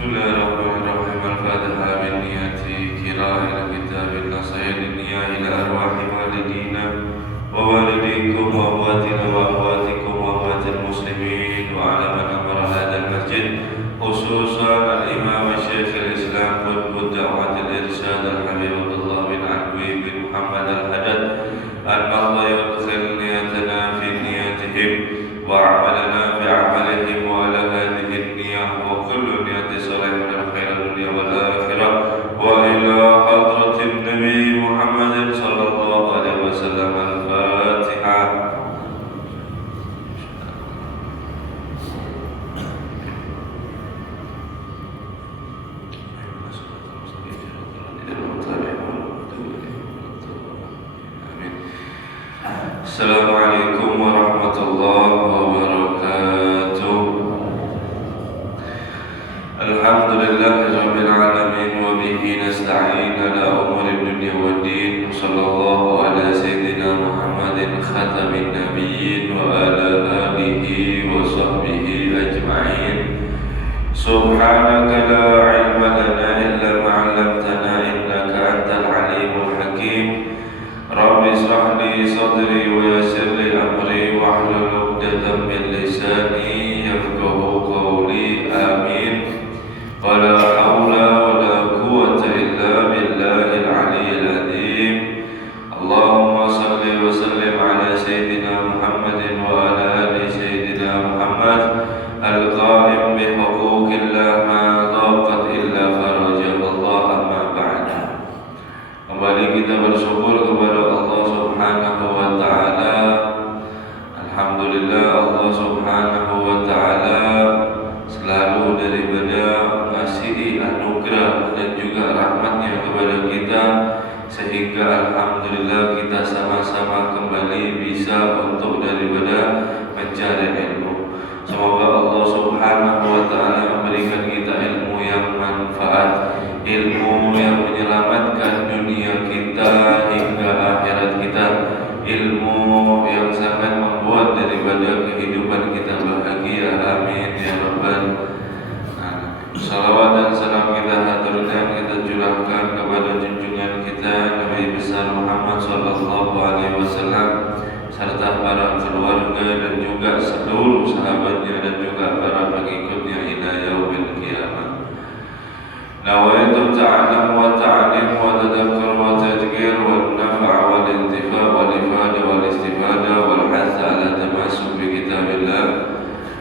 Bismillahirrahmanirrahim. Al-Fatihah bin niyati kira'il kitabil nasayid niyah ila arwahi walidina wa walidikum wa akhwatina wa akhwatikum wa akhwatil muslimin wa ala man amara hadal masjid khususan al-imam syekh al-islam qutbud da'wat al-irsyad al-habib Abdullah bin Alwi bin Muhammad al-Hadad al-Allah yudkhil niyatana fi niyatihim wa amalana fi amalihim wa ala hadhihi niyah wa kullu niyati salih min al-khair dunya wal akhirah wa ila hadratin nabi Muhammad sallallahu alaihi wasallam. Al-Fatihah. Assalamualaikum warahmatullahi wabarakatuh. Alhamdulillahirabbil alamin wa bihi nasta'in ala umuri dunya waddin. Sallallahu ala sayyidina Muhammadin khatamin nabiyyin wa ala alihi wa sahbihi ajma'in. Subhanaka la ilma lana illa ma 'allamtana innaka antal alimul hakim. Rabbi ishrah li sadri wa yassir li amri wahlul 'uqdatam min lisani yafqahu qawli. Amin. Wala haula wala quwwata illa billahil 'aliyyil 'azim. Allahumma shalli wa sallim ala sayyidina Muhammadin wa ala ali sayyidina Muhammad al-qa'im bi huquqillah ma daqat illa farajah Allah. Amma ba'da. Kembali kita bersyukur kepada Allah Subhanahu wa ta'ala. Alhamdulillah, Allah Subhanahu wa ta'ala selalu daripada ngasih anugerah dan juga rahmatnya kepada kita, sehingga alhamdulillah kita sama-sama kembali bisa untuk daripada mencari ilmu. Semoga Allah Subhanahu wa ta'ala memberikan kita ilmu yang manfaat, ilmu yang menyelamatkan dunia kita hingga akhirat kita, ilmu yang sangat membuat daripada kehidupan kita bahagia. Amin ya rabbal alamin. Salawat dan salam kita haturkan, kita curahkan kepada junjungan kita Nabi besar Muhammad sallallahu alaihi wasallam serta para keluarga dan juga seluruh sahabatnya dan juga para pengikutnya ila yaumil qiyamah. Nawaitu ta'alam wa ta'alim wa tadakkar wa tadhkir wa nafa' wa intifa' wa ifada wa istifada wal hatha ala tamassuk bi kitabillah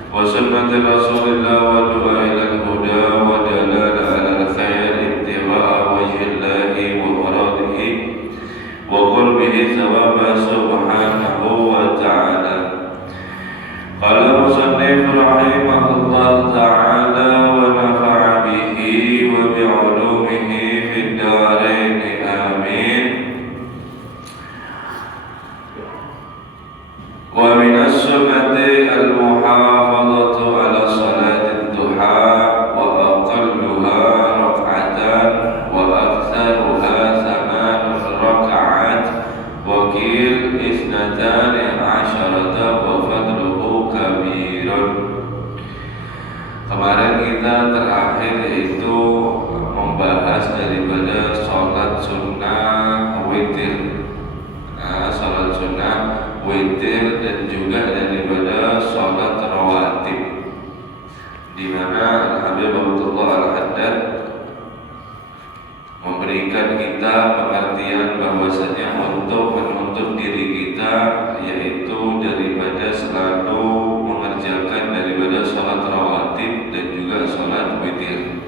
wa sunnati rasulillah wa du'a ila al-huda wa dalala ala al-khair ibtigha'a wajhillahi wa maradihi wa qurbihi thawaba subhanahu wa ta'ala. Qala musannif rahimahullah ta'ala wa nafa'a bihi wa bi'ulumihi fid darain. Amin. Wa minas sunnati al-muhafadhatu ala salati duha wa aqalluha rak'atan wa aktsaruha 8 rak'at wa qil 12 wa fadluhu kabirun. Kemarin kita terakhir yaitu membahas daripada sholat sunnah witir, sholat sunnah witir dan juga daripada sholat rawatib, di mana Habib Abdullah al-Haddad memberikan kita pengertian bahwasanya untuk menuntut diri kita yaitu daripada selalu mengerjakan daripada sholat rawatib dan juga sholat witir.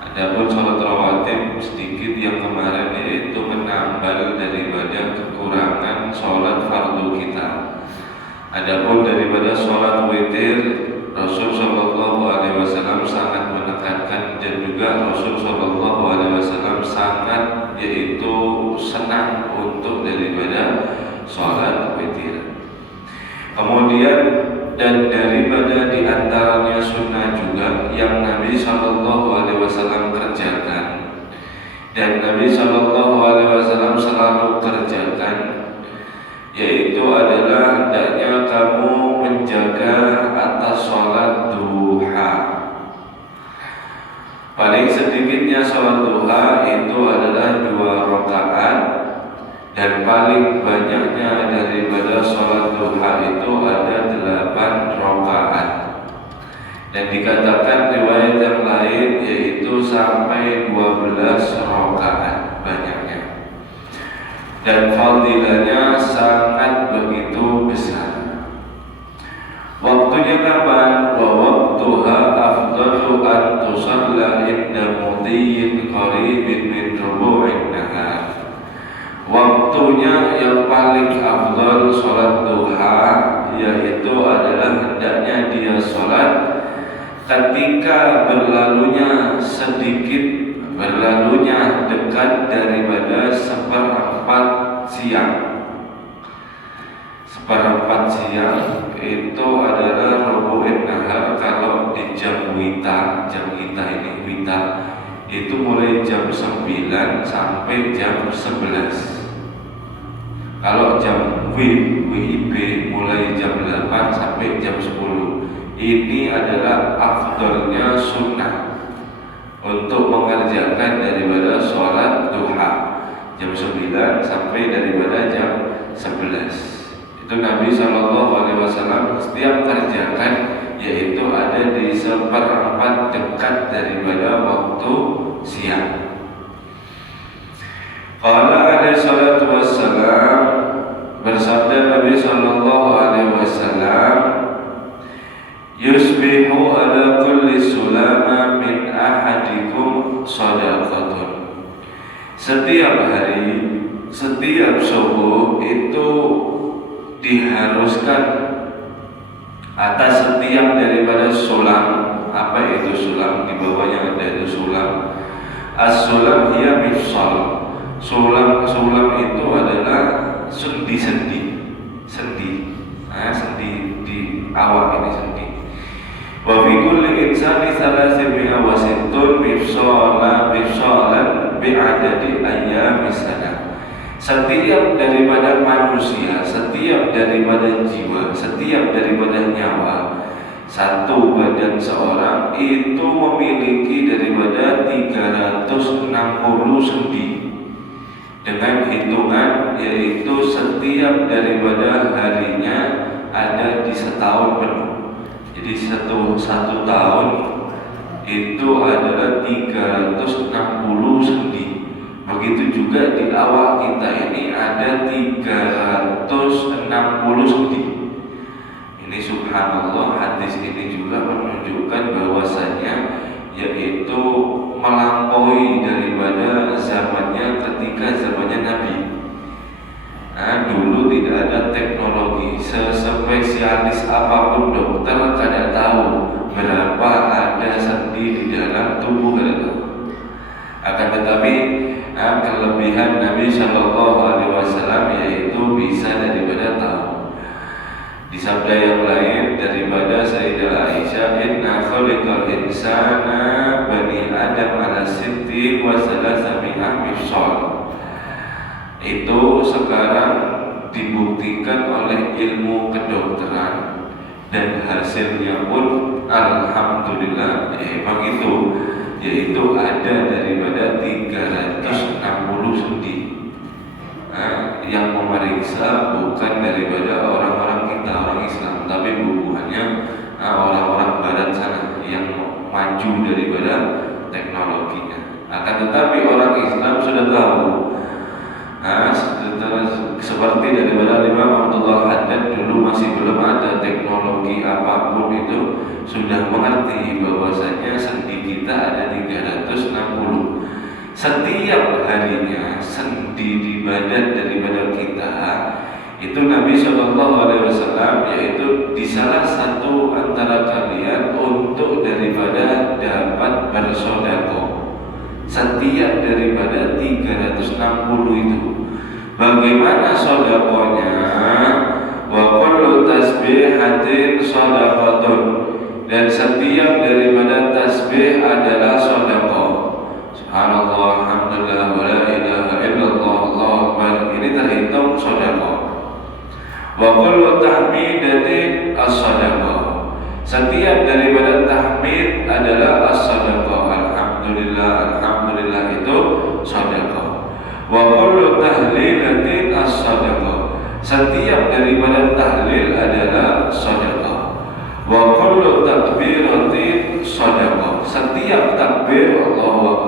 Adapun sholat rawatib sedikit yang kemarin yaitu menambal daripada kekurangan sholat fardu kita. Adapun daripada sholat witir, Rasul sallallahu alaihi wasallam sangat menekankan dan juga Rasul sallallahu alaihi wasallam sangat yaitu senang untuk daripada sholat witir. Kemudian dan daripada diantaranya sunnah juga yang Nabi sallallahu alaihi wasallam kerjakan dan Nabi sallallahu alaihi wasallam selalu kerjakan, yaitu adalah hendaknya kamu menjaga atas sholat duha. Dan paling banyaknya daripada sholat duha itu ada 8 rakaat. Dan dikatakan riwayat yang lain yaitu sampai 12 rakaat banyaknya. Dan fadilahnya sangat begitu besar. Waktunya kapan? Wa waktuha afdalu an tusalla inda mudiyyin qaribin min rubu'in nahar. Waktunya yang paling afdal sholat duha yaitu adalah hendaknya dia sholat ketika berlalunya dekat daripada seperempat siang. Seperempat siang itu adalah rubu'in nahar. Kalau di jam kita ini wita itu mulai jam 9 sampai jam 11. Kalau jam WIB mulai jam 8 sampai jam 10. Ini adalah afdalnya sunnah untuk mengerjakan daripada sholat duha jam 9 sampai daripada jam 11. Itu Nabi SAW setiap kerjakan, yaitu ada di seperempat dekat daripada waktu siang. Qala alaihi salatu wassalam, bersabda Nabi SAW, yusbihu ala kulli sulama min ahadikum shadaqatun. Setiap hari, setiap subuh itu diharuskan atas setiap daripada sulam. Apa itu sulam? Di bawahnya ada itu sulam. As-sulam hiya mifsal. Sulam itu adalah sendi di awak ini sendi. Wa fi kulli insani thalathimi'a wa sittun mifsalan bi'adadi ayyamis sana. Setiap daripada manusia, setiap daripada jiwa, setiap daripada nyawa, satu badan seorang itu memiliki daripada 360 sendi. Dengan hitungan yaitu setiap daripada harinya ada di setahun penuh. Jadi satu tahun itu adalah 360 sendi. Begitu juga di awal kita ini ada 360 sendi. Ini subhanallah, hadis ini juga menunjukkan bahwasanya yaitu melampaui daripada zamannya ketika zamannya Nabi. Dulu tidak ada teknologi, sespesialis apapun dokter tidak tahu berapa ada sendi di dalam tubuh kita. Akan tetapi kelebihan Nabi SAW yaitu bisa daripada tahu. Di sabda yang lain daripada Sayyidah Aisyah, inna khuliqal insana bani Adam ala sittin wa salasami'ah mifsal. Itu sekarang dibuktikan oleh ilmu kedokteran dan hasilnya pun alhamdulillah begitu, yaitu ada daripada 360 sendi. Yang memeriksa bukan daripada orang-orang kita, orang Islam, tapi bukuannya orang-orang Barat sana yang maju daripada teknologinya. Akan tetapi orang Islam sudah tahu, seperti daripada Imam Abdullah Haddad dulu masih belum ada teknologi apapun itu sudah mengerti bahwasanya sendi kita ada 360. Setiap harinya sendi di badan daripada kita itu Nabi SAW yaitu di salah satu antara kalian untuk daripada dapat bersedekah setiap daripada 360 itu. Bagaimana sedekahnya? Wa kullu tasbihatin shadaqatun, dan setiap daripada tasbih adalah sedekah. Subhanallah, alhamdulillah, wa la ilaha illallah, Allahu akbar. Ini terhitung sedekah. Wa kullu tahmidatin as-sadaqah. Setiap daripada tahmid adalah as-sadaqah. Alhamdulillah, alhamdulillah itu sedekah. Wa kullu tahlilatin Setiap daripada tahlil adalah sedekah. Wa kullu takbiratin sedekah. Setiap takbir Allahu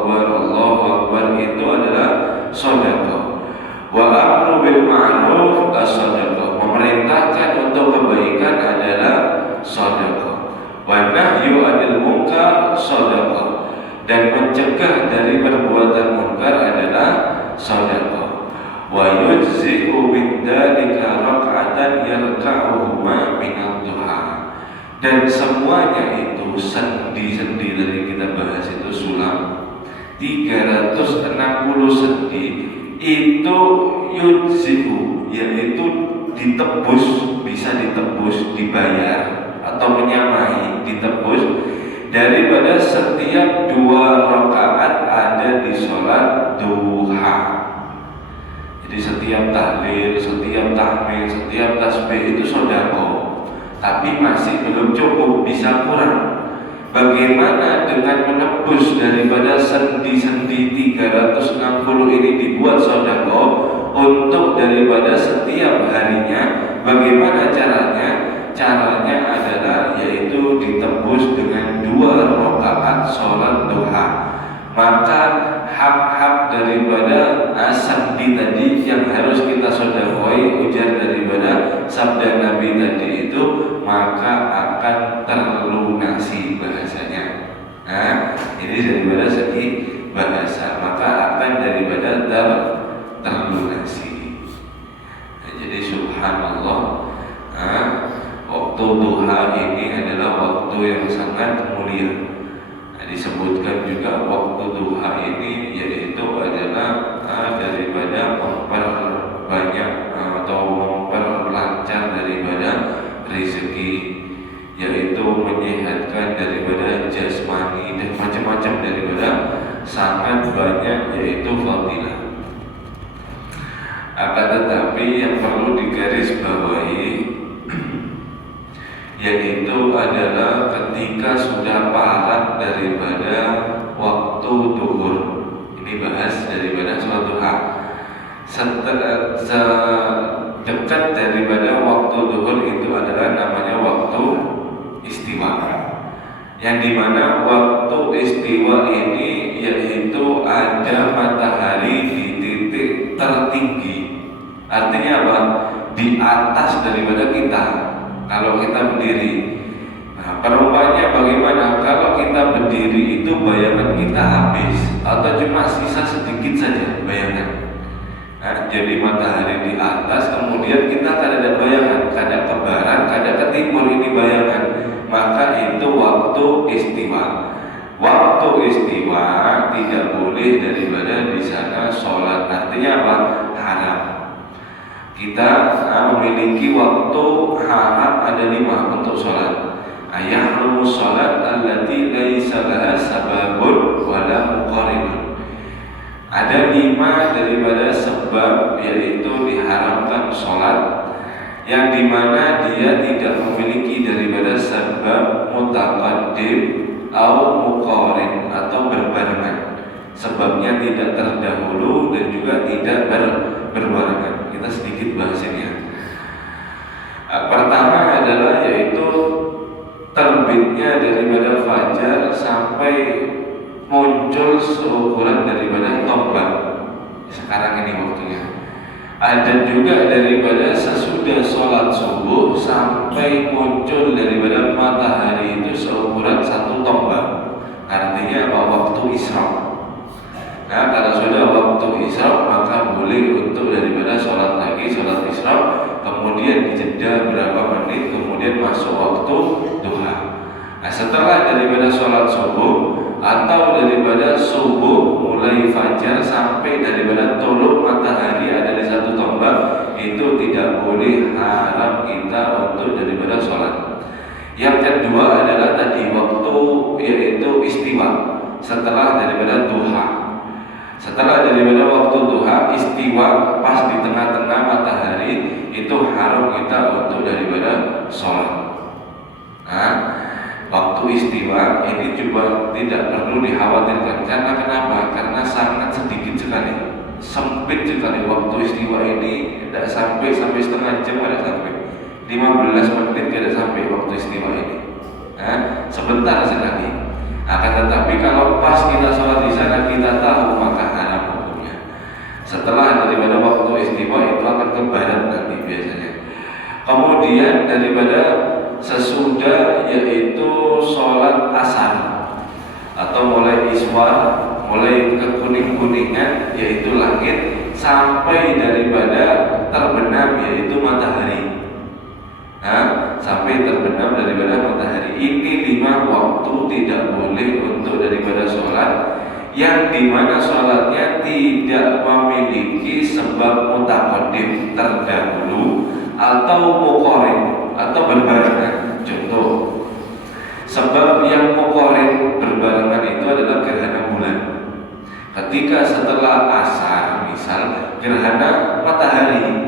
Akbar itu adalah sedekah. Wa amru bil ma'ruf as-sedekah. Memerintahkan untuk kebaikan adalah sedekah. Wa nahyu 'anil munkar sedekah. Dan mencegah dari perbuatan munkar adalah sedekah. Wa yujzi'u min dzalika rak'atan yarka'uhuma min ad-duha. Dan semuanya itu sendi-sendi dari kita bahas itu sulam 360 sendi itu yujzi'u, yaitu ditebus, bisa ditebus, dibayar atau menyamai, ditebus daripada setiap 2 rakaat ada di sholat duha. Jadi setiap tahlil, setiap tahmid, setiap tasbih itu sedekah. Tapi masih belum cukup, bisa kurang. Bagaimana dengan menebus daripada sendi-sendi 360 ini dibuat sedekah untuk daripada setiap harinya? Bagaimana caranya? Caranya adalah yaitu ditebus dengan 2 rakaat sholat duha. Maka hak-hak daripada sendi tadi yang harus kita sedekahai, ujar daripada sabda Nabi tadi itu, maka akan terlunasi bahasanya. Nah, ini daripada segi bahasa, maka akan daripada terlunasi. Nah, jadi subhanallah, waktu duha ini adalah waktu yang sangat mulia. Disebutkan juga waktu duha ini yaitu adalah daripada memperbanyak atau memperlancar daripada rezeki, yaitu menyehatkan daripada jasmani dan macam-macam daripada sangat banyak yaitu fadilah. Akan tetapi yang perlu digarisbawahi yaitu adalah ketika sudah parat daripada waktu duhur. Ini bahas daripada sholat duha. Dekat daripada waktu duhur itu adalah namanya waktu istiwa. Yang dimana waktu istiwa ini yaitu ada matahari di titik tertinggi. Artinya apa? Di atas daripada kita. Kalau kita berdiri, nah perumpamannya bagaimana? Kalau kita berdiri itu bayangan kita habis atau cuma sisa sedikit saja bayangan. Nah, jadi matahari di atas, kemudian kita tidak ada bayangan, kadang ke barat, kadang ke timur, ini bayangan. Maka itu waktu istiwa. Waktu istiwa tidak boleh daripada di sana sholat. Artinya apa? Haram. Kita memiliki waktu haram ada 5 untuk sholat. Ayahrumus sholat allati laisa laha sababun wala muqarinun. Ada 5 daripada sebab yaitu diharamkan sholat, yang dimana dia tidak memiliki daripada sebab mutaqaddim atau muqarin atau berbarengan. Sebabnya tidak terdahulu dan juga tidak berbarengan. Kita sedikit bahasnya. Pertama adalah yaitu terbitnya daripada fajar sampai muncul seukuran daripada tombak. Sekarang ini waktunya. Ada juga daripada sesudah sholat subuh sampai muncul daripada matahari itu seukuran 1 tombak. Artinya apa? Waktu isyraq. Nah, kalau sudah waktu isyraq maka boleh untuk daripada sholat lagi, sholat isyraq, kemudian dijeda berapa menit, kemudian masuk waktu duha. Nah, setelah daripada sholat subuh atau daripada subuh mulai fajar sampai daripada tolok matahari ada di 1 tombak, itu tidak boleh, haram kita untuk daripada sholat. Yang kedua adalah tadi waktu yaitu istiwa setelah daripada duha. Setelah daripada waktu duha, istiwa pas di tengah-tengah matahari, itu haram kita untuk daripada sholat. Nah, waktu istiwa ini juga tidak perlu dikhawatirkan. Karena kenapa? Karena sangat sedikit sekali. sempit sekali waktu istiwa ini, tidak sampai setengah jam, tidak sampai 15 menit tidak sampai waktu istiwa ini. Sebentar sekali. Akan tetapi kalau pas kita sholat di sana kita tahu maka haram hukumnya. Setelah daripada waktu istiwa itu akan ke barat nanti biasanya. Kemudian daripada sesudah yaitu sholat asar atau mulai iswar, mulai kekuning-kuningan yaitu langit sampai daripada terbenam yaitu matahari. Sampai terbenam daripada matahari. Ini 5 waktu tidak boleh untuk daripada sholat yang dimana sholatnya tidak memiliki sebab mutaqaddim terdahulu atau muqarrin atau berbarengan. Contoh, sebab yang muqarrin berbarengan itu adalah gerhana bulan. Ketika setelah asar misal gerhana matahari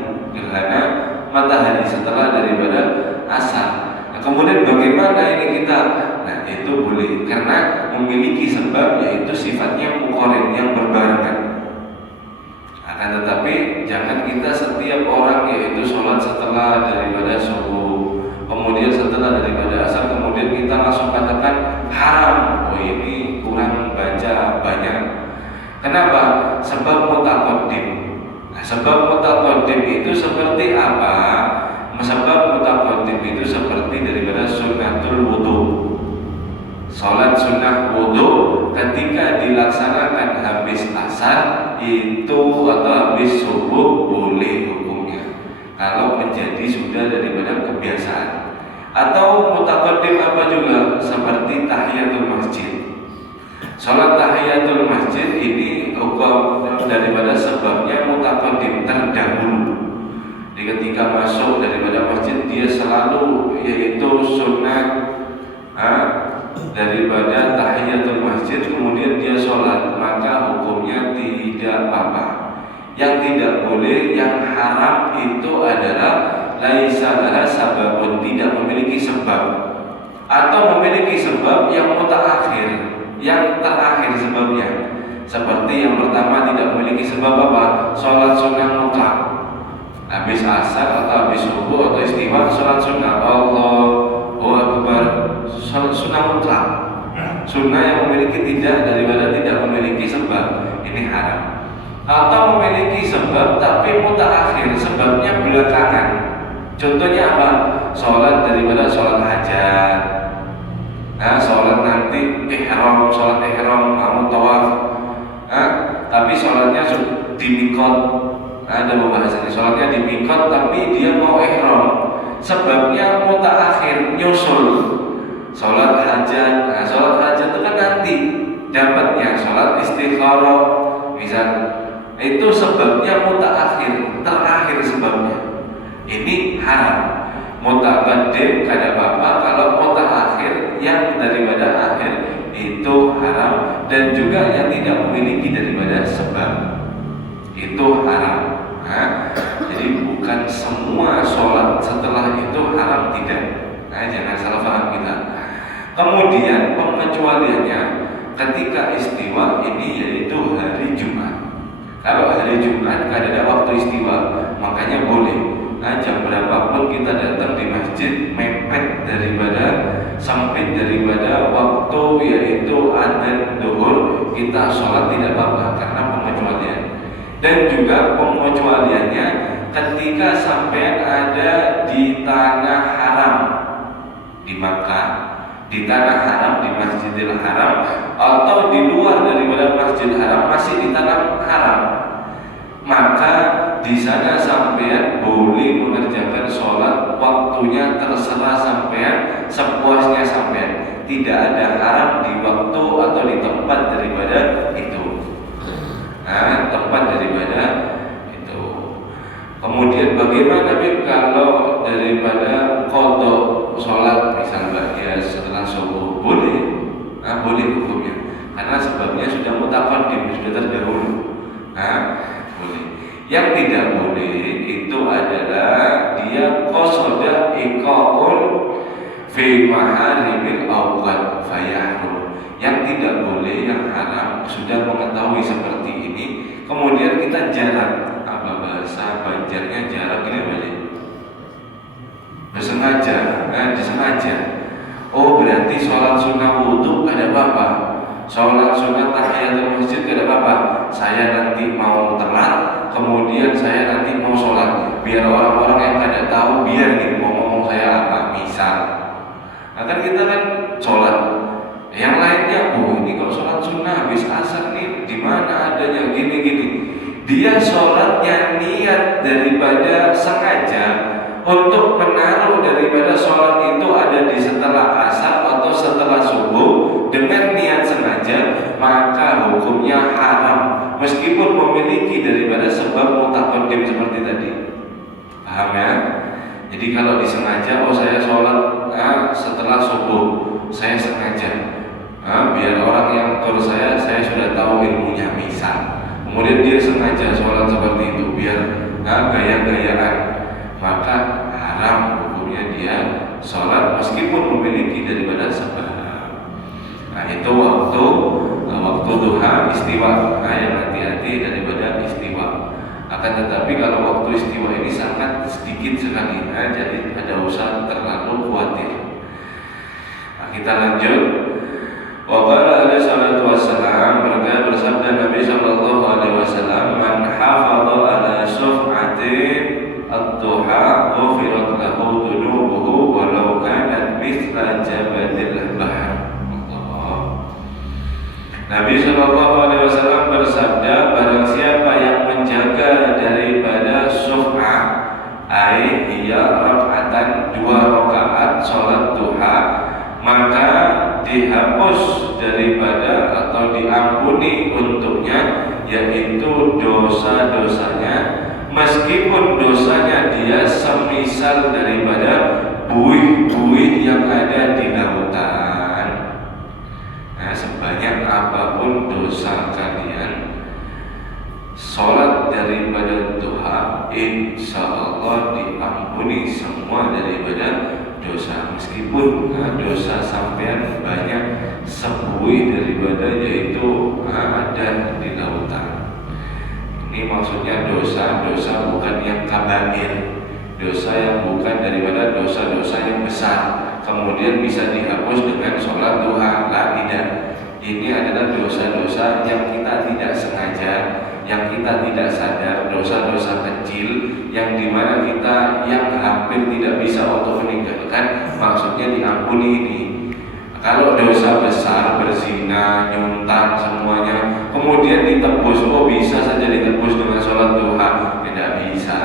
setelah daripada asar. Nah, kemudian bagaimana ini kita? Nah, itu boleh karena memiliki sebab yaitu sifatnya muqarrin yang berbarengan. Akan tetapi jangan kita setiap orang yaitu sholat setelah daripada subuh, kemudian setelah daripada asar, kemudian kita langsung katakan haram. Oh ini kurang baca banyak. Kenapa? Sebab mutaqaddim. Nah, sebab mutaqaddim itu seperti apa? Sebab mutaqaddim itu seperti daripada sunnatul wudu. Sholat sunnah wudu ketika dilaksanakan habis asar itu atau habis subuh boleh hukumnya kalau menjadi sudah daripada kebiasaan. Atau mutaqaddim apa juga seperti tahiyatul masjid. Sholat tahiyatul masjid ini hukum daripada sebabnya mutaqaddim terdahulu. Jadi ketika masuk daripada masjid dia selalu yaitu sunnah daripada tahiyatul masjid, kemudian dia sholat, maka hukumnya tidak apa-apa. Yang tidak boleh, yang haram itu adalah laisa laha sababun, tidak memiliki sebab atau memiliki sebab yang mutaakhir, yang terakhir sebabnya. Seperti yang pertama tidak memiliki sebab apa? Sholat sunnah mutlak, habis asar atau habis subuh atau istiwa sholat sunnah Allahu Akbar, sholat sunnah mutlak, sunnah yang memiliki tidak memiliki sebab, ini haram. Atau memiliki sebab tapi mutaakhir, sebabnya belakangan. Contohnya apa? Sholat daripada sholat hajat, sholat nanti sholat ihram, kamu tawaf, tapi sholatnya di mikot. Ada pembahasannya, sholatnya di mikot tapi dia mau ihram, sebabnya mutaakhir, nyusul. Sholat hajat, sholat hajat itu kan nanti dapatnya. Sholat istikharah misal, itu sebabnya mutaakhir, terakhir sebabnya. Ini haram. Mutaqaddim kada apa-apa, kalau mutaakhir yang daripada akhir itu haram, dan juga yang tidak memiliki daripada sebab itu haram. Jadi bukan semua sholat setelah itu haram, tidak. Jangan salah paham kita. Kemudian pengecualiannya ketika istiwa ini yaitu hari Jumat. Kalau hari Jumat kada ada waktu istiwa, makanya boleh. Jam berapapun kita datang di masjid, mepet daripada sampai daripada waktu yaitu adzan zuhur, kita sholat tidak apa-apa karena pengecualian. Dan juga pengecualiannya ketika sampai ada di tanah haram, di Makkah, di tanah haram, di Masjidil Haram, atau di luar daripada Masjidil Haram masih di tanah haram, maka di sana sampean boleh mengerjakan sholat, waktunya terserah sampean, sepuasnya sampean, tidak ada haram di waktu atau di tempat daripada itu. Tempat daripada itu. Kemudian bagaimana kalau daripada qadha sholat misalnya ya setelah subuh, boleh, boleh hukumnya karena sebabnya sudah mutaqaddim, sudah terdahulu. Boleh. Yang tidak boleh itu adalah dia qasada iqaul fi maharimil awqat fayahrum. Yang tidak boleh, yang haram, sudah mengetahui seperti ini, kemudian kita jarang, apa bahasa Banjarnya jarang ini balik bersengaja, disengaja. Oh berarti sholat sunnah wudhu gak ada apa-apa, sholat sunnah tahiyatul masjid gak ada apa-apa. Saya nanti mau telat, kemudian saya nanti mau sholat, biar orang-orang yang tidak tahu biar nih mau ngomong saya apa, misal. Akan kita kan sholat, yang lainnya, oh ini kok sholat sunnah habis asar nih, di mana adanya gini-gini. Dia sholatnya niat daripada sengaja untuk menaruh daripada sholat itu ada di setelah asar atau setelah subuh dengan niat sengaja, maka hukumnya haram meskipun memiliki daripada sebab mutaqaddim seperti tadi. Paham ya? Jadi kalau disengaja, oh saya sholat setelah subuh, saya sengaja biar orang yang kalau saya sudah tahu ilmunya misal, kemudian dia sengaja sholat seperti itu biar gaya-gayaan, maka haram hukumnya dia sholat meskipun memiliki daripada sebab. Nah itu waktu duha istiwa, yang hati-hati daripada istiwa. Akan tetapi kalau waktu istiwa ini sangat sedikit sekali, jadi tidak usah terlalu khawatir. Nah, kita lanjut. Waqala alaihi salatu wassalam, berkata bersabda Nabi sallallahu alaihi wasallam, man hafadha ala syuf'ati ad-duha ghufirat lahu dhunubuhu walau kanat mithla jabadil bahr. Nabi sallallahu alaihi wasallam bersabda, barang siapa yang menjaga daripada syuf'ah, ai hiya rakaatan, 2 rakaat salat duha, maka dihapus daripada atau diampuni untuknya yaitu dosa-dosanya, meskipun dosanya dia semisal daripada buih-buih yang ada di lautan. Nah, sebanyak apapun dosa kalian, sholat daripada duha insya Allah diampuni semua daripada dosa, meskipun dosa sampean banyak sebuih daripada yaitu ada di lautan. Ini maksudnya dosa-dosa bukan yang kabair, dosa yang bukan daripada dosa-dosa yang besar kemudian bisa dihapus dengan sholat duha. Tidak, ini adalah dosa-dosa yang kita tidak sengaja, yang kita tidak sadar, dosa-dosa kecil yang dimana kita yang hampir tidak bisa untuk meninggalkan, maksudnya diampuni ini. Kalau dosa besar, berzina, nyuntak semuanya, kemudian ditebus, oh bisa saja ditebus dengan sholat duha, tidak bisa.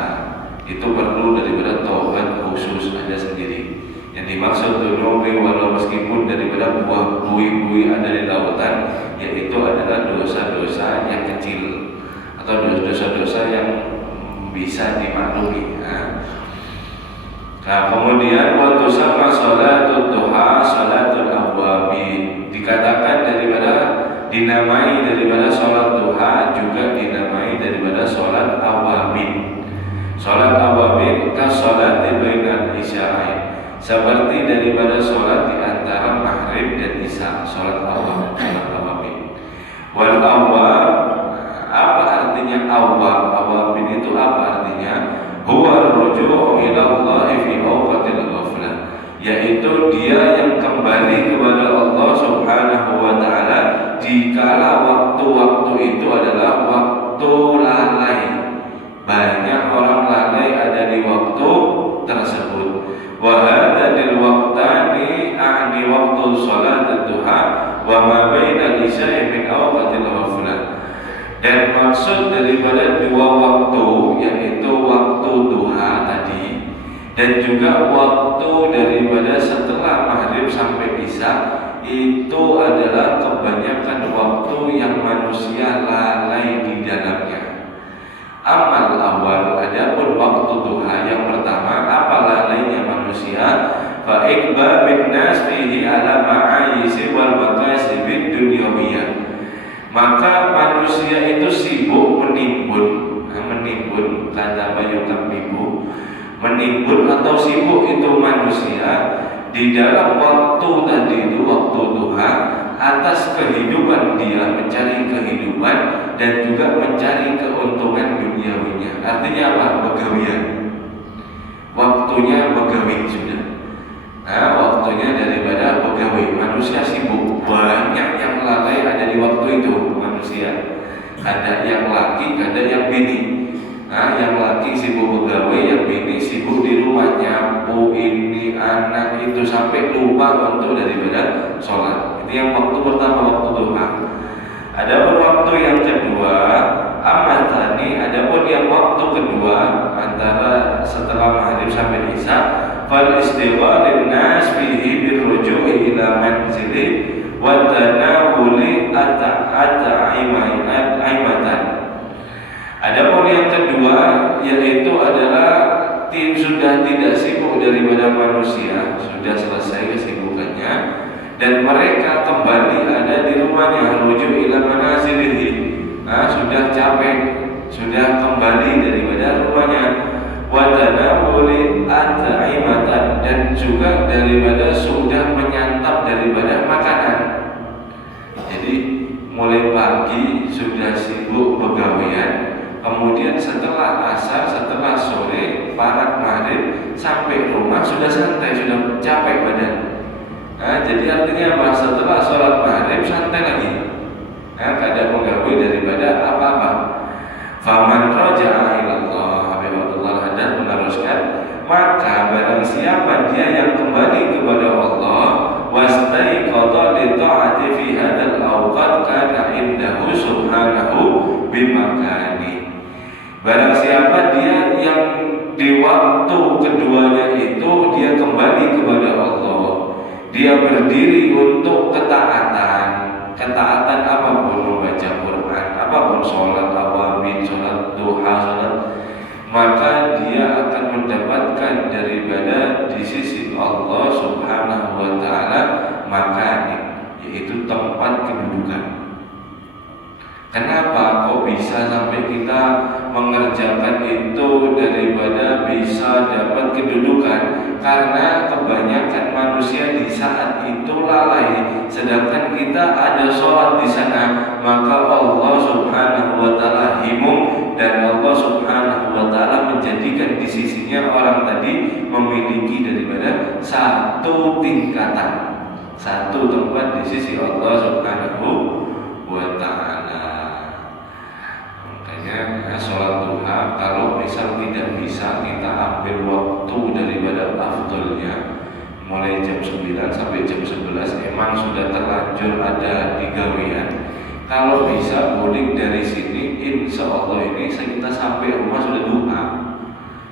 Itu perlu daripada taubat khusus ada sendiri. Yang dimaksud dunubi walau meskipun daripada buah buih-buih ada di lautan, yaitu adalah dosa-dosa yang kecil atau dosa-dosa yang bisa dimaklumi. Nah, kemudian waktu sama sholatul duha sholatul awwabin, dikatakan daripada dinamai daripada sholat duha juga dinamai daripada sholat awwabin. Sholat awwabin ka sholat bainal isya'ain, seperti daripada sholat di antara maghrib dan isya, sholat awwabin. Wal awwab, apa artinya awwab? Awwabin itu apa artinya? Huwa ruju'u ila Allah fi awqatil ghaflah, yaitu dia yang kembali kepada Allah Subhanahu wa taala dikala waktu-waktu itu adalah waktu lalai. Banyak orang lalai ada di waktu tersebut. Wa hadadil waqtani a'ni waqtu shalat duha wa ma baina isya'i min awqatil ghaflah. Dan maksud daripada 2 waktu yaitu waktu duha tadi dan juga waktu daripada setelah maghrib sampai isya, itu adalah kebanyakan waktu yang manusia lalai di dalamnya. Amal awal, adapun waktu duha yang pertama, apa lalainya manusia? Fa iqbalun nas fihi ala ma'ayisi wal makasibid dunyawiyah. Maka manusia itu sibuk menimbun, kata Bayukam Ibu, menimbun atau sibuk itu manusia di dalam waktu tadi itu waktu duha atas kehidupan dia, mencari kehidupan dan juga mencari keuntungan duniawinya. Artinya apa? Begawian. Waktunya begawi sudah. Waktunya daripada begawi. Manusia sibuk, banyak yang lalai ada di waktu itu manusia. Ada yang laki, ada yang bini. Yang laki sibuk begawe, yang bini sibuk di rumah nyapu ini anak itu sampai lupa untuk daripada sholat. Itu yang waktu pertama, waktu duha. Ada pun waktu yang kedua, amatani. Ada pun yang waktu kedua antara setelah maghrib sampai isya, fal istighfar nas fihi birruju'i ila manzili wa tanawuli aimatan. Adapun yang kedua yaitu adalah tim sudah tidak sibuk daripada manusia, sudah selesai kesibukannya dan mereka kembali ada di rumahnya, rujuk ila manazilihi. Sudah capek, sudah kembali daripada rumahnya. Wa tanawuli at'imatan, dan juga daripada sudah menyantap daripada makanan. Jadi mulai pagi sudah sibuk begawean, kemudian setelah asar, setelah sore, parat maghrib sampai rumah sudah santai, sudah capek badan. Jadi artinya apa? Setelah sholat maghrib santai lagi. Kada menggawe daripada apa-apa. Faman raja'a ilallah, Habibullah Haddad meneruskan, maka barang siapa dia yang kembali kepada Allah, wastaiqadha li ta'ati fi hadzal awqat kana indahu subhanahu bimakani. Barang siapa dia yang di waktu keduanya itu dia kembali kepada Allah, dia berdiri untuk ketaatan apapun, membaca Quran, apapun, sholat awabin, sholat duha, sholat, maka dia akan mendapatkan daripada di sisi Allah Subhanahu wa ta'ala makani, yaitu tempat kedudukan. Kenapa kok bisa sampai kita mengerjakan itu daripada bisa dapat kedudukan? Karena kebanyakan manusia di saat itu lalai, sedangkan kita ada sholat di sana, maka Allah Subhanahu wa ta'ala himung, dan Allah Subhanahu wa ta'ala menjadikan di sisinya orang tadi memiliki daripada satu tingkatan, satu tempat di sisi Allah Subhanahu wa ta'ala. Sholat duha kalau misal tidak bisa kita ambil waktu daripada afdolnya mulai jam 9 sampai jam 11, emang sudah terlanjur ada di gawean. Kalau bisa boleh dari sini, insya Allah ini kita sampai rumah sudah duha.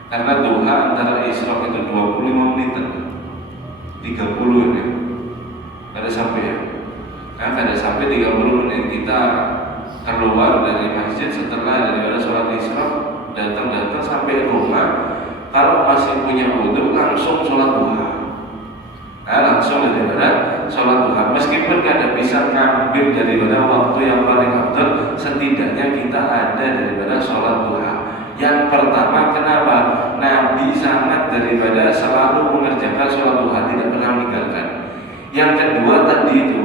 Karena duha antara isyraq itu 25 menit, 30 ya. Kada sampai ya. Kada sampai 30 menit kita keluar dari masjid setelah daripada sholat isyraq, datang sampai rumah. Kalau masih punya wudhu langsung sholat duha. Langsung daripada sholat duha. Meskipun kada bisa ngambil daripada waktu yang paling afdal, setidaknya kita ada daripada sholat duha. Yang pertama, kenapa? Nabi sangat daripada selalu mengerjakan sholat duha, tidak pernah meninggalkan. Yang kedua tadi itu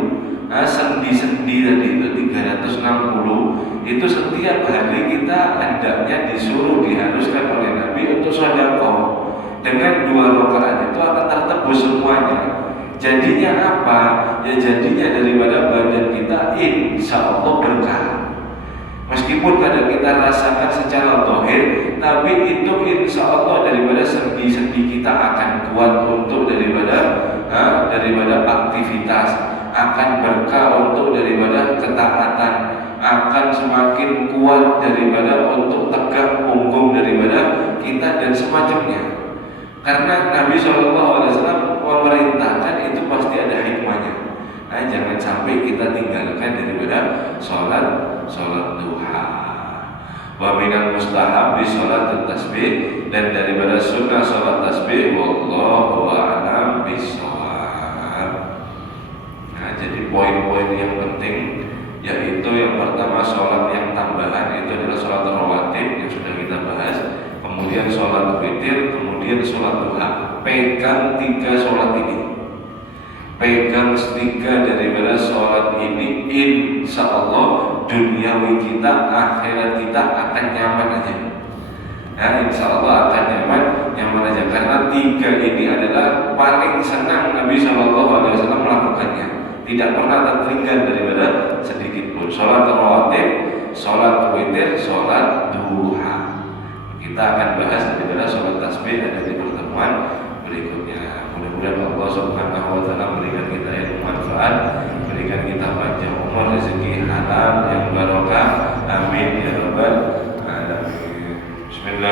sendi-sendi tadi itu 360 itu setiap hari kita hendaknya diharuskan oleh Nabi untuk sedekah. Dengan 2 rakaat itu akan tertebus semuanya. Jadinya apa? Ya jadinya daripada badan kita insya Allah berkah. Meskipun kadang kita rasakan secara zahir, tapi itu insya Allah daripada sendi-sendi kita akan kuat untuk daripada aktivitas, akan berkah untuk daripada ketaatan, akan semakin kuat daripada untuk tegak punggung daripada kita dan semacamnya. Karena Nabi SAW memerintahkan itu pasti ada hikmahnya. Jangan sampai kita tinggalkan daripada sholat duha. Wa minal mustahab di sholat tasbih, dan daripada sunnah sholat tasbih, wallahu a'lam bishawab. Jadi poin-poin yang penting yaitu yang pertama sholat yang tambahan itu adalah sholat rawatib yang sudah kita bahas, kemudian sholat witir, kemudian sholat duha. Pegang 3 sholat ini. pegang setrika daripada sholat ini, insya Allah duniawi kita, akhirat kita akan nyaman aja. Ya, insya Allah akan nyaman aja. Karena tiga ini adalah paling senang Nabi SAW melakukannya. Tidak pernah tertinggal daripada sedikit pun. Sholat rawatib, sholat witir, sholat duha. Kita akan bahas daripada sholat tasbih ada di pertemuan berikutnya. Mudah-mudahan Allah Subhanahu wa taala memberikan kita ilmu manfaat, berikan kita panjang umur, rezeki halal yang barokah. Amin ya rabbal alamin. Bismillah.